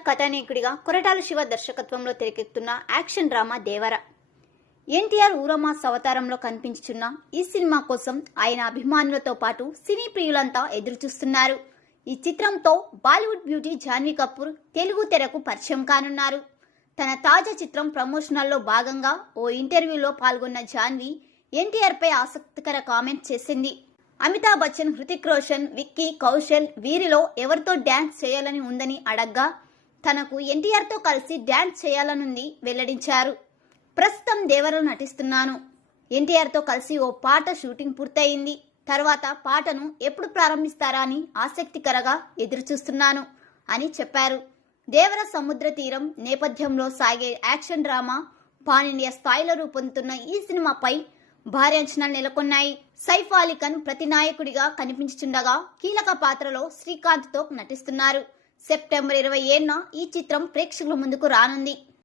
ఎన్టీఆర్ కథానాయకుడిగా కొరటాల శివ దర్శకత్వంలో తెరకెక్కుతున్న యాక్షన్ డ్రామా దేవర. ఎన్టీఆర్ ఊరమాస్ అవతారంలో కనిపించుచున్న ఈ సినిమా కోసం ఆయన అభిమానులతో పాటు సినీ ప్రియులంతా ఎదురుచూస్తున్నారు. ఈ చిత్రంతో బాలీవుడ్ బ్యూటీ జాన్వీ కపూర్ తెలుగు తెరకు పరిచయం కానున్నారు. తన తాజా చిత్రం ప్రమోషనల్లో భాగంగా ఓ ఇంటర్వ్యూలో పాల్గొన్న జాన్వీ ఎన్టీఆర్ పై ఆసక్తికర కామెంట్ చేసింది. అమితాబ్ బచ్చన్, హృతిక్ రోషన్, విక్కీ కౌశల్ వీరిలో ఎవరితో డ్యాన్స్ చేయాలని ఉందని అడగ్గా తనకు ఎన్టీఆర్తో కలిసి డ్యాన్స్ చేయాలనుంది వెల్లడించారు. ప్రస్తుతం దేవరలో నటిస్తున్నాను. ఎన్టీఆర్తో కలిసి ఓ పాట షూటింగ్ పూర్తయింది. తర్వాత పాటను ఎప్పుడు ప్రారంభిస్తారా అని ఆసక్తికరంగా ఎదురుచూస్తున్నాను అని చెప్పారు. దేవర సముద్ర తీరం నేపథ్యంలో సాగే యాక్షన్ డ్రామా పాన్ ఇండియా స్థాయిలో రూపొందుతున్న ఈ సినిమాపై భారీ అంచనాలు నెలకొన్నాయి. సైఫ్ అలీ ఖాన్ ప్రతినాయకుడిగా కనిపించుచుండగా కీలక పాత్రలో శ్రీకాంత్తో నటిస్తున్నారు. సెప్టెంబర్ 27న ఈ చిత్రం ప్రేక్షకుల ముందుకు రానుంది.